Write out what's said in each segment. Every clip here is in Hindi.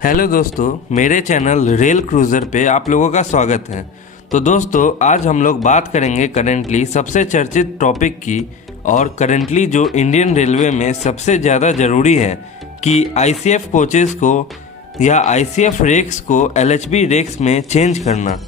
हेलो दोस्तों, मेरे चैनल रेल क्रूज़र पे आप लोगों का स्वागत है। तो दोस्तों, आज हम लोग बात करेंगे करेंटली सबसे चर्चित टॉपिक की और करेंटली जो इंडियन रेलवे में सबसे ज़्यादा ज़रूरी है कि आईसीएफ कोचेज़ को या आईसीएफ रेक्स को एलएचबी रेक्स में चेंज करना।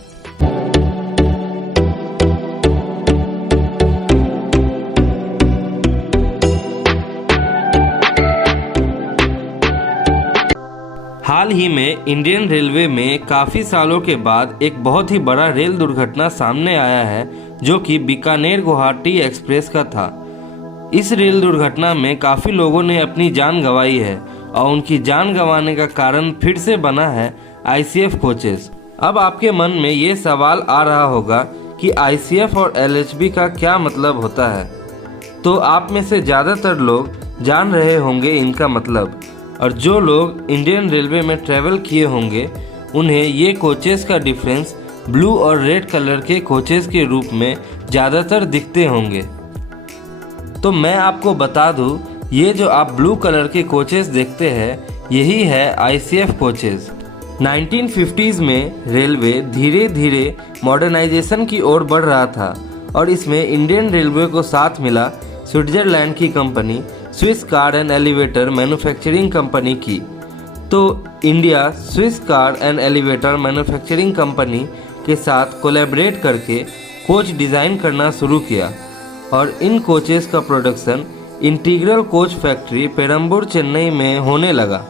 हाल ही में इंडियन रेलवे में काफ़ी सालों के बाद एक बहुत ही बड़ा रेल दुर्घटना सामने आया है, जो कि बीकानेर गुवाहाटी एक्सप्रेस का था। इस रेल दुर्घटना में काफ़ी लोगों ने अपनी जान गंवाई है और उनकी जान गंवाने का कारण फिर से बना है आईसीएफ कोचेस। अब आपके मन में ये सवाल आ रहा होगा कि आईसीएफ और एलएचबी का क्या मतलब होता है। तो आप में से ज़्यादातर लोग जान रहे होंगे इनका मतलब, और जो लोग इंडियन रेलवे में ट्रैवल किए होंगे उन्हें ये कोचेस का डिफरेंस ब्लू और रेड कलर के कोचेस के रूप में ज़्यादातर दिखते होंगे। तो मैं आपको बता दूं, ये जो आप ब्लू कलर के कोचेस देखते हैं यही है आईसीएफ कोचेस। 1950s में रेलवे धीरे धीरे मॉडर्नाइजेशन की ओर बढ़ रहा था और इसमें इंडियन रेलवे को साथ मिला स्विट्जरलैंड की company Swiss car and elevator manufacturing company की। तो India Swiss car and elevator manufacturing company के साथ कोलैबोरेट करके कोच डिज़ाइन करना शुरू किया और इन कोचेस का production integral coach factory Perambur Chennai में होने लगा।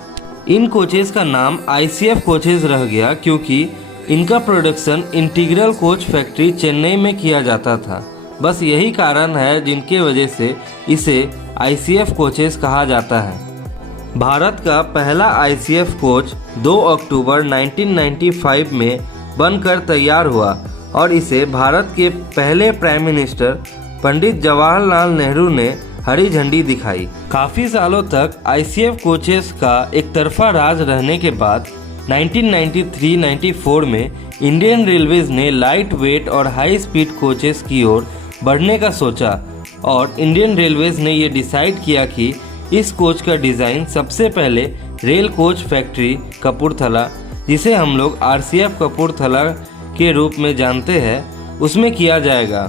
इन कोचेस का नाम आईसीएफ कोचेस रह गया क्योंकि इनका production integral coach factory Chennai में किया जाता था। बस यही कारण है जिनके वजह से इसे आईसीएफ कोचेस कहा जाता है। भारत का पहला आईसीएफ कोच 2 अक्टूबर 1995 में बनकर तैयार हुआ और इसे भारत के पहले प्राइम मिनिस्टर पंडित जवाहरलाल नेहरू ने हरी झंडी दिखाई। काफ़ी सालों तक आईसीएफ कोचेस का एक तरफा राज रहने के बाद 1993-94 में इंडियन रेलवेज ने लाइट वेट और हाई स्पीड कोचेस की ओर बढ़ने का सोचा और इंडियन रेलवेज ने ये डिसाइड किया कि इस कोच का डिज़ाइन सबसे पहले रेल कोच फैक्ट्री कपूरथला, जिसे हम लोग आरसीएफ कपूरथला के रूप में जानते हैं, उसमें किया जाएगा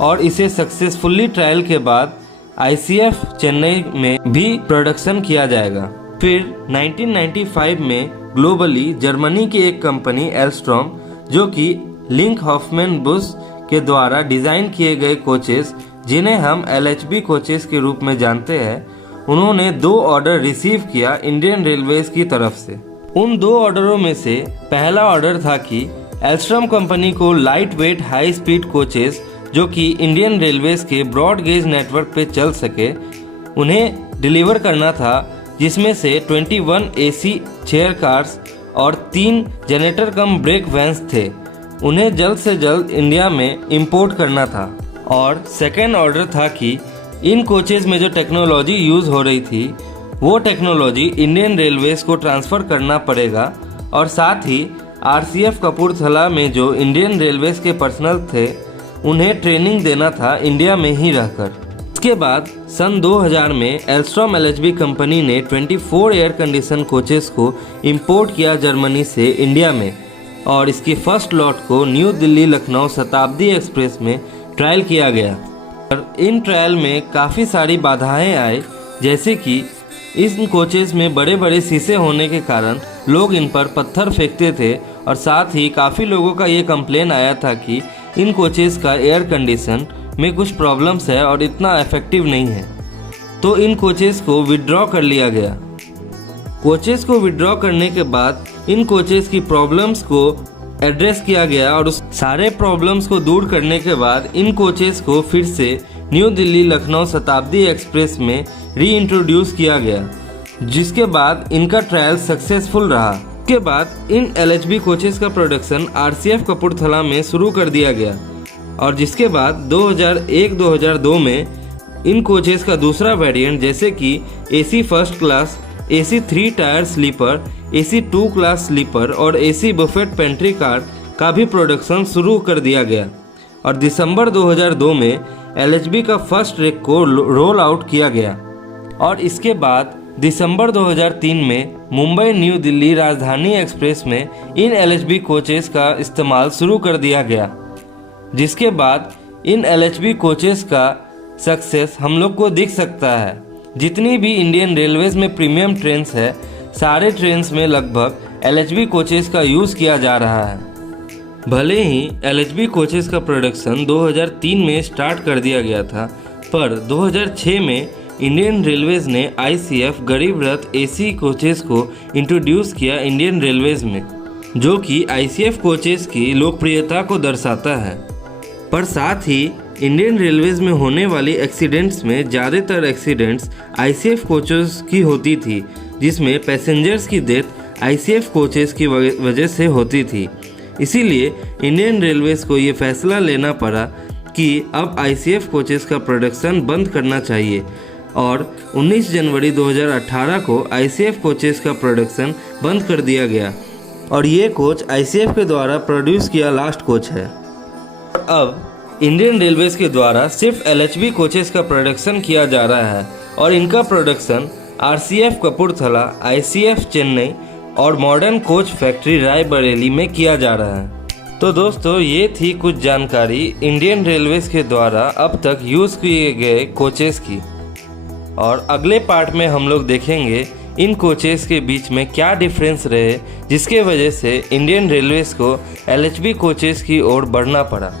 और इसे सक्सेसफुली ट्रायल के बाद आईसीएफ चेन्नई में भी प्रोडक्शन किया जाएगा। फिर 1995 में ग्लोबली जर्मनी की एक कंपनी एल्स्ट्रॉम, जो कि लिंक हॉफमैन बुश के द्वारा डिज़ाइन किए गए कोचेस, जिन्हें हम एलएचबी कोचेस के रूप में जानते हैं, उन्होंने 2 ऑर्डर रिसीव किया इंडियन रेलवेज की तरफ से। उन 2 ऑर्डरों में से पहला ऑर्डर था कि एल्स्ट्रॉम कंपनी को light weight high speed coaches, जो कि इंडियन रेलवेज के ब्रॉड गेज नेटवर्क पे चल सके, उन्हें डिलीवर करना था, जिसमें से 21 एसी चेयर कार्स और 3 जनरेटर कम ब्रेक वैन्स थे। उन्हें जल्द से जल्द इंडिया में इंपोर्ट करना था। और सेकेंड ऑर्डर था कि इन कोचेस में जो टेक्नोलॉजी यूज़ हो रही थी वो टेक्नोलॉजी इंडियन रेलवेज को ट्रांसफ़र करना पड़ेगा और साथ ही आरसीएफ कपूरथला में जो इंडियन रेलवेज के पर्सनल थे उन्हें ट्रेनिंग देना था इंडिया में ही रहकर। इसके बाद सन 2000 में एल्स्ट्रॉम एलएचबी कंपनी ने 24 एयर कंडीशन कोचेस को इंपोर्ट किया जर्मनी से इंडिया में और इसकी फर्स्ट लॉट को न्यू दिल्ली लखनऊ शताब्दी एक्सप्रेस में ट्रायल किया गया। और इन ट्रायल में काफ़ी सारी बाधाएं आए, जैसे कि इन कोचेस में बड़े बड़े शीशे होने के कारण लोग इन पर पत्थर फेंकते थे और साथ ही काफ़ी लोगों का ये कंप्लेन आया था कि इन कोचेस का एयर कंडीशन में कुछ प्रॉब्लम्स है और इतना इफेक्टिव नहीं है। तो इन कोचेस को विड्रॉ कर लिया गया। कोचेस को विड्रॉ करने के बाद इन कोचेस की प्रॉब्लम्स को एड्रेस किया गया और उस सारे प्रॉब्लम्स को दूर करने के बाद इन कोचेस को फिर से न्यू दिल्ली लखनऊ शताब्दी एक्सप्रेस में री इंट्रोड्यूस किया गया, जिसके बाद इनका ट्रायल सक्सेसफुल रहा। इसके बाद इन एलएचबी कोचेस का प्रोडक्शन आरसीएफ कपूरथला में शुरू कर दिया गया और जिसके बाद 2001-2002 में इन कोचेस का दूसरा वेरिएंट, जैसे कि AC first class, AC 3 tier sleeper, AC 2 class sleeper और एसी बफेट पेंट्री कार का भी प्रोडक्शन शुरू कर दिया गया और दिसंबर 2002 में एलएचबी का फर्स्ट रेक को रोल आउट किया गया। और इसके बाद दिसंबर 2003 में मुंबई न्यू दिल्ली राजधानी एक्सप्रेस में इन LHB कोचेस का इस्तेमाल शुरू कर दिया गया, जिसके बाद इन LHB कोचेस का सक्सेस हम लोग को दिख सकता है। जितनी भी इंडियन रेलवेज में प्रीमियम ट्रेन्स है, सारे ट्रेन्स में लगभग LHB कोचेस का यूज़ किया जा रहा है। भले ही LHB कोचेस का प्रोडक्शन 2003 में स्टार्ट कर दिया गया था, पर 2006 में इंडियन रेलवेज ने ICF गरीब रथ AC कोचेस को इंट्रोड्यूस किया इंडियन रेलवेज में, जो कि ICF कोचेस की लोकप्रियता को दर्शाता है। पर साथ ही इंडियन रेलवेज में होने वाली एक्सीडेंट्स में ज़्यादातर एक्सीडेंट्स ICF कोचेस की होती थी, जिसमें पैसेंजर्स की डेथ ICF कोचेस की वजह से होती थी। इसीलिए इंडियन रेलवेज को ये फैसला लेना पड़ा कि अब ICF कोचेस का प्रोडक्शन बंद करना चाहिए, और 19 जनवरी 2018 को ICF कोचेस का प्रोडक्शन बंद कर दिया गया, और ये कोच ICF के द्वारा प्रोड्यूस किया लास्ट कोच है। अब इंडियन रेलवेज के द्वारा सिर्फ LHB कोचेस का प्रोडक्शन किया जा रहा है, और इनका production RCF Kapurthala, ICF Chennai और मॉडर्न कोच फैक्ट्री रायबरेली में किया जा रहा है। तो दोस्तों, ये थी कुछ जानकारी इंडियन रेलवेज के द्वारा अब तक यूज़ किए गए कोचेस की, और अगले पार्ट में हम लोग देखेंगे इन कोचेस के बीच में क्या डिफरेंस रहे, जिसके वजह से इंडियन रेलवेज को LHB कोचेस की ओर बढ़ना पड़ा।